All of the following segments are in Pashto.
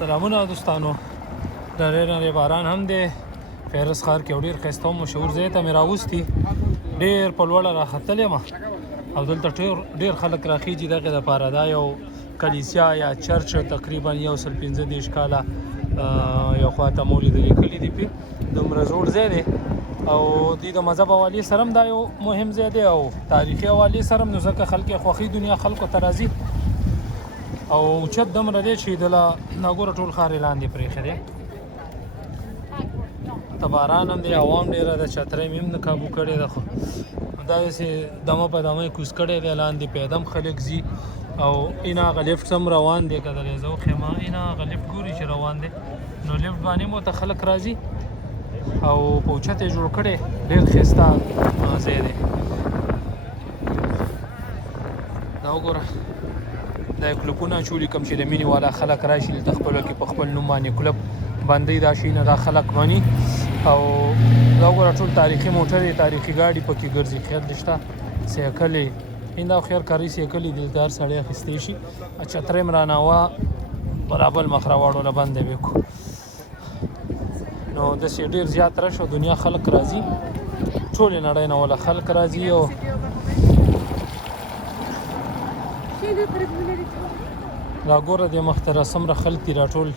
سلامونه دوستانو. ډېر باران هم دی. فیروز ښار کې ډېر ښایسته او مشهور ځای ته مې راوستي. ډېر په لوړه راختلی یم او دلته ډېر خلک راخیږي دغې دپاره. دا یو کلیسیا یا چرچ تقریبا 115 کاله یو خواته مو لیدلې کلي دي پې. دومره زوړ ځای دی او دوی د مذهب حوالې سره هم دا یو مهم ځای دی او تاریخي حوالې سره هم، نو ځکه خلک یې خوښوي، دنیا خلکو ته راځي او اوچت دومره دی چې دله دا ګوره ټول ښار یې لاندې پرېښی دی. ته باران هم دی، هوا هم ډېره ده، چترۍ مې هم نه کابو کړې ده، خو دا داسې دمه په دمه یې کوز کړی دی. لاندې پیدم خلک ځي او این هغه لفټ هم روان دی. که درې زه وښیم این هغه لفټ ګوري چې روان دی، نو لفټ باندې مو ته خلک راځي او په اوچت یې جوړ کړی. ډېر ښایسته ځای دی. دا وګوره، دا یې کلوپونه اچولي کوم چې د مینې والا خلک راشي دلته خپلو کې په خپل نوم باندې کلوب باندې دا شیونه دا خلک مني. او دا وګوره ټول تاریخي موټرې، تاریخي ګاډي پکې ګرځي. خیر دې شته سایکلې این دا خیر کاري سایکلې دلته هر سړی اخیستی شي. چترۍ م رانهوه برابر مخ راواړوله بنده یې کړو. نو داسې ډېر زیات رش او دنیا خلک راځي، ټولې نړۍ نه وله خلک راځي. او دا ګوره دې مخ ته رسم خلک دي راټول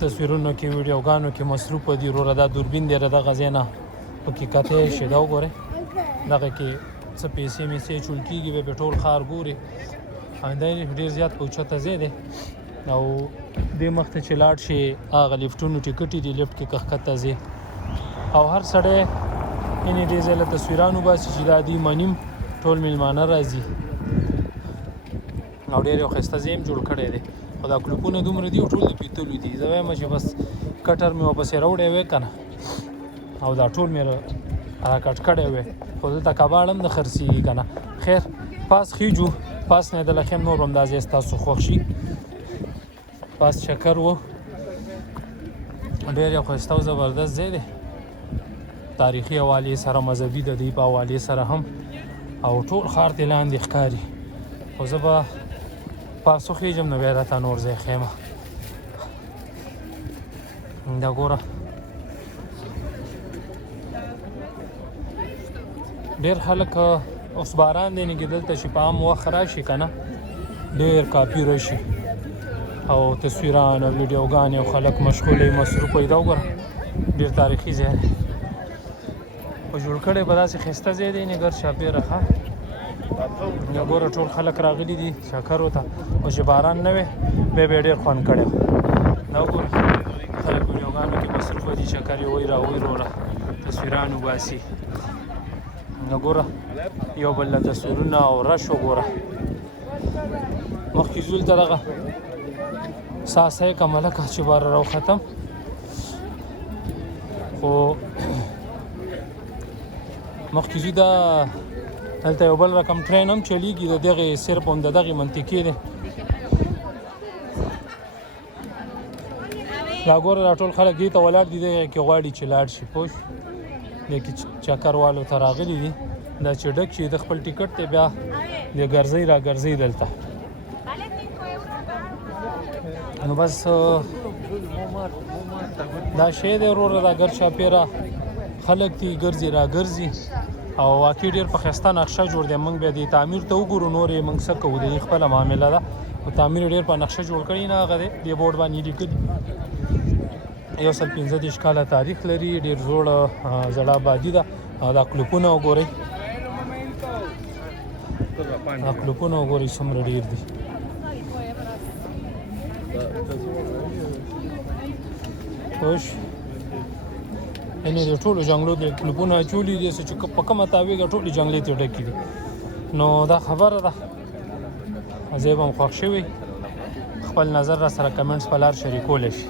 تصویرونو کې ویډیوګانو کې مصروفه دي. وروره دا دوربین دی دغه ځای نه پکې کتی شي. دا وګورئ دغه کې څه پیسې میسې چول کېږي، بیا به ټول ښار ګوري. دا ډېر زیات په اوچته ځای دی او دې مخ ته چې لاړ شي هغه لفټونو ټکټ دي، لفټ کې که ښکته ځې او هر سړی یعنې دې ځای له تصویران وباسي چې دا دوی منیم ټول میلمانه راځي او ډېر یو ښایسته ځای هم جوړ کړی دی. خو دا کلوپونه دومره دي او ټول د پیتلو دي. زه وایم چې بس کټر مې ورپسې راوړی وی که نه او دا ټول مې راکټ کړی وی، خو دلته کباړ هم نه خرڅېږي که نه. خیر پاس خیجو، پاس نه دله خیم نور هم دا ځای ستاسو خوښ شي. پاس چکر و، ډېر یو ښایسته او زبردست ځای دی. تاریخي حوالې سره، مذهبي د دوی په حوالې سره هم، او ټول ښار ته لاندې ښکاري. خو زه به پاس وخیږم نو بیا راته نور ځای ښیمه. دا ګوره ډېر خلک اوس باران دی نګې دلته چې په عام وخت راشي که نه ډېر کافي راشي او تصویران او ویډیوګانې او خلک مشغوله مصروفه وي. دا وګوره ډېر تاریخي ځای دی خو جوړ کړی به داسې ښایسته ځای دی نګر چاپېره ښه. دا ګوره ټول خلک راغلي دي چکرو ته، او چې باران نه وی بیا به یې ډېر خوند کړی. دا وګوره خلک ویډیوګانو کې مصروفه دي، چکر یې وایي راوایي وروره تصویران وباسي. دا ګوره یو بل له تصویرونه او رش وګوره. مخکې ځو دلته دغه ساسۍ که ملکه چې باره راوختم، خو مخکې ځو دا دلته یو بل رقم ټرین هم چلیږي د دغې صرف هم د دغې منطقې دی. دا ګوره دا ټول خلک دې ته ولاړ دي، دغې کې غواړي چې لاړ شي پوه شو. دې کې چکر والو ته راغلي دي، دا چې ډک شي د خپل ټکټ دی بیا د ګرځئ را ګرځئ دلته. نو بس دا شی دی وروره، دا ګر چاپېره خلک دي ګرځي را ګرځي او واقعي ډېر په ښایسته نقشه جوړ دی. موږ بیا دې تعمیر ته وګورو، نور یې موږ څه کوو، د دې خپله معامله ده. خو تعمیر یې ډېر په نقشه جوړ کړی نه هغه دی دې بورډ باندې لیکلي 115 کاله تاریخ لري، ډېر زوړ زړه آبادي ده. دا کلوپونه وګورئ، دا کلوپونه وګورئ څومره ډېر دي. خوش یعنې د ټولو جنګلو د کلوپونه اچولي دي چې په کومه تاویږه ټولې جنګلې ترې ډکې دي. نو دا خبره ده، زه به هم خوښ شوی. خپل نظر را سره کمنټس په لار شریکولی شي.